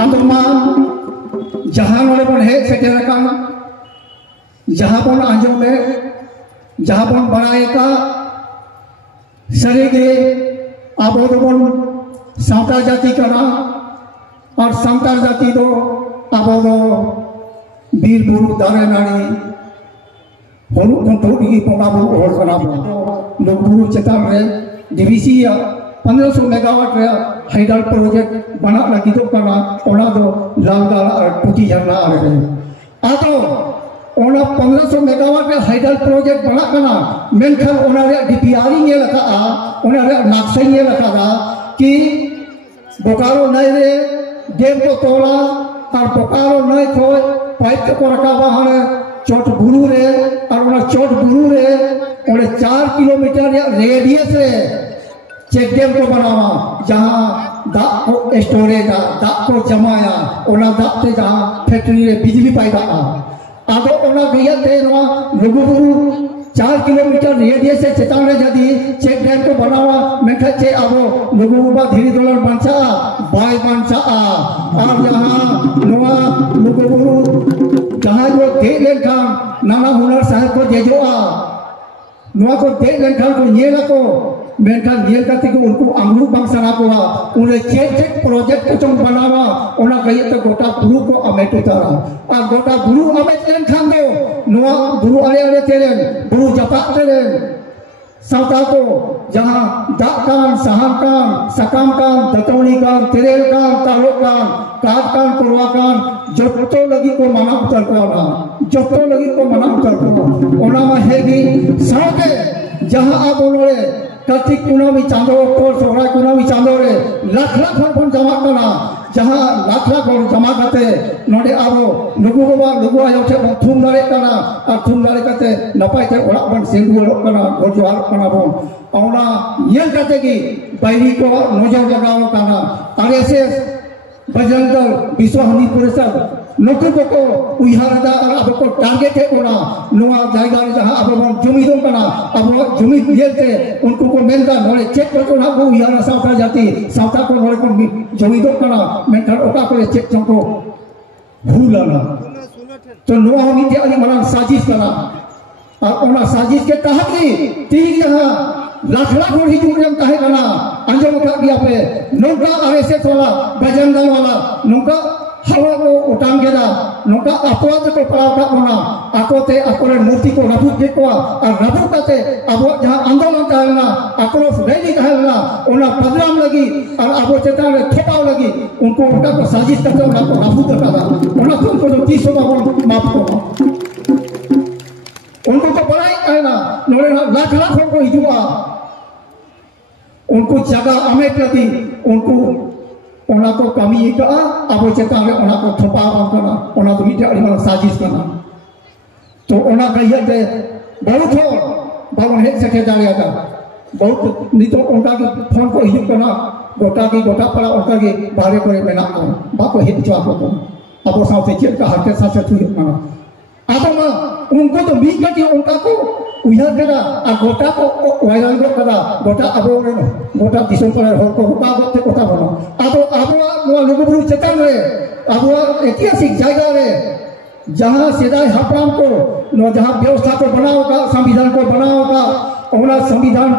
Adoma jahan oleh pun hek sekitarkan, jahan pun anjome, jahan pun baraika, serigi abo pun santar jati kana, और संकर जाति तो abo bir buru dare nari honu kontori ki pengabu or kanabo lo buru cetar re divisi ya 1500 megawatt re hydel project bana lagi to kana ona do lalgala ar puti jarna are ato ona 1500 megawatt re hydel project bana kana menkhan ona re DPR nge laka a ona re naksai nge laka da ki Bokaro nai re dam को तोड़ा और बोकारो नहीं खोए pipe को रखा हने चोट बुरू रे और उन्हें चोट बुरू रे उन्हें 4 किलोमीटर या रेडियस रे चेक डेम को बनावा जहाँ दाग को स्टोरेज दाग को जमाया उन्हें दाग से जहाँ फैक्ट्री रे बिजली पाएगा आगे उन्हें गया थे ना लोगों बुरू 4 किलोमीटर रेडियस से चेतावनी जदी चेक डैम को बनावा मेखा चे आबो लोगों को धीरे डॉलर बंचा बाय बंचा और जहां नवा लोगों जहां जो दे लेखान नाना हुनर साहब को जेजोआ नवा को दे लेखान को ये लको मेखा ये करते को उनको अंगरू बंसना को उन्हें चेक प्रोजेक्ट को चंग बनावा ओना कहिए तो गोटा गुरु को अमेट उतारा और गोटा गुरु अमेट लेखान दो नवा गुरु आले तेरे गुरु जपा तेरे सावता को जहाँ दाकान सहाकान सकामकान दतौनीकान तेरेलकान तालुकान काटकान कुरवाकान जोतो लगी को मना उतर कोना जोतो लगी को मना उतर को ओना में हैगी साथे जहाँ आप बोलोरे कार्तिक कुनामी चांदो तो सोहरा कुनामी चांदो रे लाख लाख हर जमा करना जहाँ लाख लाख हर जमा करते नोडे आवो लुगु बाबा लुगु आयो थे थुम दारे करना और थुम दारे करते नपाई थे ओड़ा बन सेंडुल करना गोजुआर करना बोल औना ये करते कि बाइरी को नोजर लगाओ करना आरएसएस बजरंग दल विश्व हिंदू परिषद नुकु को उइहारदा और अब को टारगेट है कोना नोआ जायगा रे जहां अब बन जुमिदों करना अब जुमिद येते उनको को मेलदा नोले चेक को ना को उइहारा सावता जाती सावता को नोले को जुमिदों करना मेंथर ओका को चेक चंको भूलना तो नोआ हम इते अली मना साजिश करना और ओना साजिश के तहत ही तीन जहां लाख लाख और हिजू रे कहे करना अंजम का गया पे नोका आरएसएस वाला बजरंग वाला नोका हवा को उठान के दा नोका अपवाद को पड़ाव का होना आकोते अकोरे मूर्ति को रबू के को और रबू काते अब जहां आंदोलन कहना आक्रोश रैली कहना ओना प्रोग्राम लगी और अब चेता में थोपाव लगी उनको उनका को साजिश करते उनका को रबू करता था ओना तुमको जो 300 का माफ को उनको तो बड़ाई कहना नोरे लाख लाख को हिजुआ उनको जगह अमेट लगी उनको ओना को कमी का अब चेता में ओना को थोपा करना ओना तो मिटे अड़ी साजिश करना तो ओना कहिए दे बहुत हो बावन हेड सके जालिया था बहुत नितो उनका के फोन को हिजुक करना गोटा पड़ा उनका के बारे करे मेना को बाको हेड चवा को अब साथे चेक का हरके साथे थुई करना आदमा उनको तो बीच में उनका को उइहार केदा आ गोटा को वायरल को कदा गोटा अबो रे गोटा दिसों पर हर को हुका गोते कोता बनो आबो नो लुगुबुरु चेतन रे आबो ऐतिहासिक जगह रे जहां सेदाय हापराम को नो जहां व्यवस्था को बनाओ का संविधान को बनाओ का ओना संविधान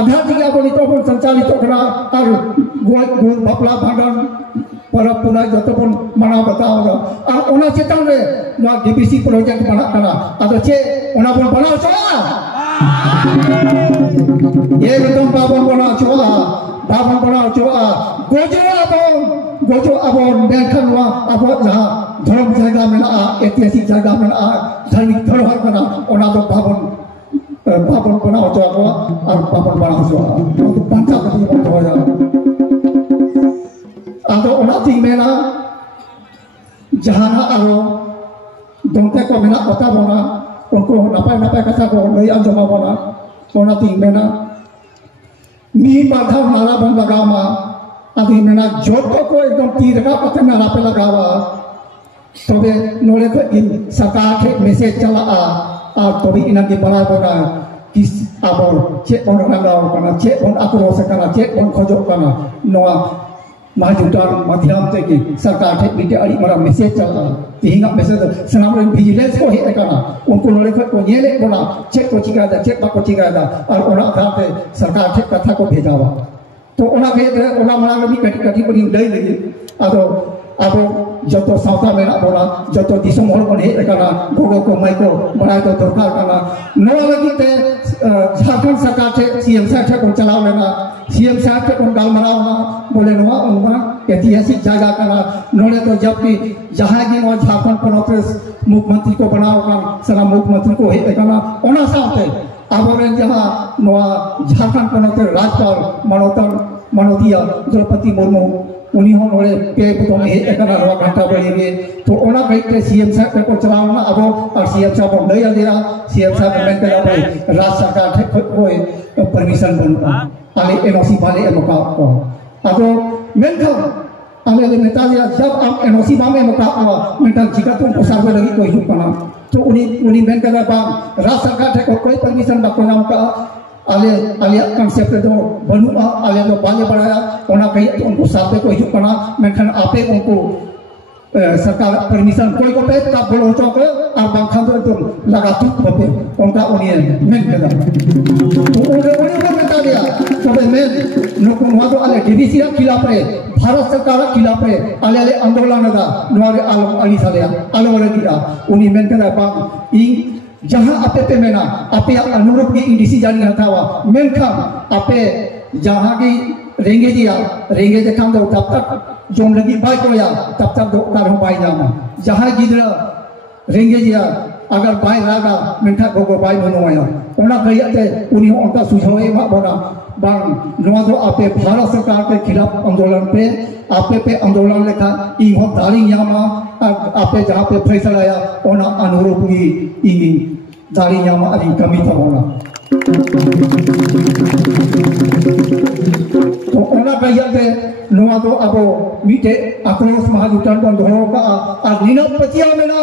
आधार दिया को नितो को संचालित करा और गुण बपला भांडन परब पुना जतो पन मना बताओ और ओना चेतन रे नो डीपीसी प्रोजेक्ट बना करा आदो चे ओना बन बनाओ चला ये एकदम बाबन बनाओ चला गोजो अबन बेखनवा अब जहां धर्म जगह में ऐतिहासिक जगह में धार्मिक धरोहर करा ओना तो बाबन बनाओ चला और बाबन बनाओ चला तो पंचा कति बन हो जा आदो ओना थी मेना जहां आरो दोंते को मेना कथा बना उनको नापाय कथा को लई आंजमा बना ओना थी मेना मी बाधा नारा बन लगावा अभी मेना जोतो को एकदम तीर का पते नारा पे लगावा तबे नोले को इन सरकार के मैसेज चला और तबे इना के बड़ा बना किस आबो चे on लगाओ कना चे on आक्रोश कना चे on खोजो कना नोआ महाजुटान माध्यम से सरकार ठेक बीते अड़ी मरा मैसेज चला तिहिंगा मैसेज सनाम रे विजिलेंस को हे एकाना उनको नोले को नेले कोना चेक को चिकादा चेक बाको चिकादा और ओना आधार पे सरकार ठेक कथा को भेजावा तो ओना भेज ओना मरा लगी कटी कटी बड़ी लई लगी आदो अब जो सावता मेना बोला जो दिसम हर बन हे एकाना गोगो को माइको बड़ा तो दरकार काना नो लगी ते झारखंड सरकार ठे सीएम साहब ठे को चलाव लेना सीएम साहब के गाल मरावना बोले नवा उनका ऐतिहासिक जगह करा नोले तो जब भी जहां की वो झारखंड प्रदेश मुख्यमंत्री को बनाओ सना मुख्यमंत्री को हेकना ओना साथे आबोरेन जहां नवा झारखंड प्रदेश राज्यपाल मनोतिया द्रौपदी मुर्मू उन्हीं हो नोले पे तो हेकना नवा घंटा बड़ी तो ओना कहते सीएम साहब को चलावना अबो और सीएम साहब को नहीं दिया सीएम साहब में करा भाई राज्य सरकार को परमिशन बनवा आले एनओसी वाले एमका को अतो मेंखा आले नेता जी जब आप एनओसी बामे एमका को मेंटा जिका तुम प्रसार लगी कोई हुकना तो उनी मेन कदा बा राज्य सरकार थे कोई परमिशन बाको नाम का आले कांसेप्ट तो बनुआ आले तो बाले बढ़ाया ओना कही तो उनको साथे कोई हुकना मेंखन आपे उनको सरकार परमिशन कोई को पे का बोलो तो के और बांखान तो लगा तू पे उनका उन्हें मेन कदा तो उन्हें बता दिया तबे मेन नुको वादो आले डीबीसी रा खिलाफ रे भारत सरकार रा खिलाफ रे आले आंदोलन दा नोरे आलम अली साले आलो लगिया उनी मेन कदा बा इ जहां आपे पे मेना आपे अनुरूप की इंडीसी जानी हतावा मेन खा आपे जहां की रेंगे देखा दो तब तक जोम लगी बाई को या तब तक दो कारों बाई जामा जहां गिदरा रेंगे जिया अगर बाई रागा मेंखा गोगो बाई बनवाया ओना कहियाते उनी उनका सुझाव एमा बना बांग नवा दो आपे भारत सरकार के खिलाफ आंदोलन पे आपे पे आंदोलन लेखा ई हो दारी यामा आपे जहां पे फैसला आया ओना अनुरूप की ई दारी यामा अधिक कमी था होना तो ओना कहियाते नवा दो अबो मीटे आक्रोश महाजुटान बन धोरो का आ नीना पतिया में ना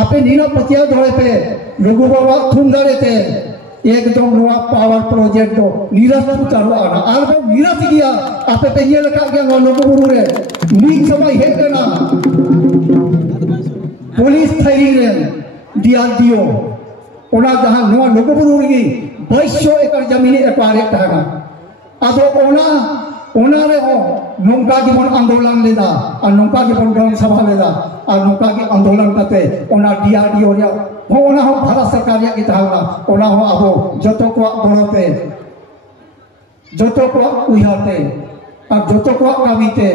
आपे नीना पतिया धोरे पे लोगों बाबा थूम दारे थे एकदम नवा पावर प्रोजेक्ट दो नीरस उतारो आना आर वो नीरस गया आपे पे ये लगा के लोगों बुरु रे नीक समय हे करना पुलिस थाई रे डीआरडीओ ओना जहां नवा लोगों बुरु गी 2200 एकड़ जमीन एक्वायर करना आदो ओना रे हो नौका की बन आंदोलन लेदा और नौका की बन ग्राम सभा लेदा और नौका की आंदोलन करते ओना डीआरडीओ रे हो ओना हो भारत सरकार या की थावना ओना हो आबो जतो को बरोते जतो को उहाते और जतो को कामीते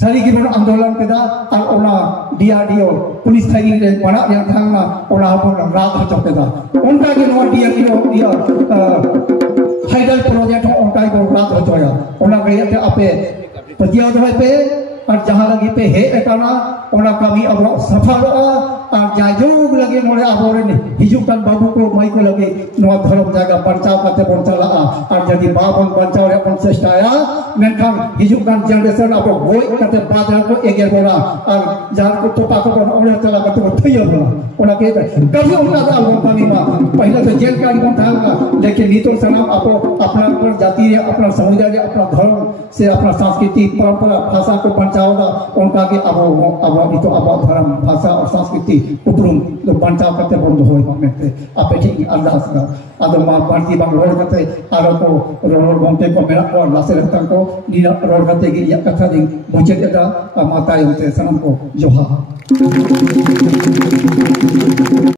सारी की बन आंदोलन केदा और ओना डीआरडीओ पुलिस थाई रे बना या थांगना ओना हो रात हो चकेदा उनका की नो डीआरडीओ या हाइडल प्रोजेक्ट उनका को रात हो जोया ओना गया थे आपे पतिया दो पे और जहां लगी पे हे एकाना ओना कमी अब सफल और जाजुग लगे मोरे आबोरे हिजुकन बाबू को माई को लगे नो धर्म जगह बचाव करते बन चला और यदि बाबन बचाव रे अपन चेष्टाया मेनखान हिजुकन जनरेशन अब गोय करते बादल को एगे बोला और जान को टोपा को ओरे चला करते थइयो बोला ओना के कभी उनका आलम कमी मा पहले तो जेल का बन था लेकिन नीतो सनाम आपो अपना जाति रे अपना समुदाय रे अपना धर्म से अपना संस्कृति परंपरा भाषा को बचावदा उनका के अब तो अब धर्म भाषा और संस्कृति उपरुम तो बचाव करते बंद होय मानते आपे ठीक अरदास का आदो मा पार्टी बांग रोड करते आरो को रोड गंते को मेरा और लासे रखता को नीरा रोड करते की या कथा दिन बुझे देता माता होते सनम को जोहा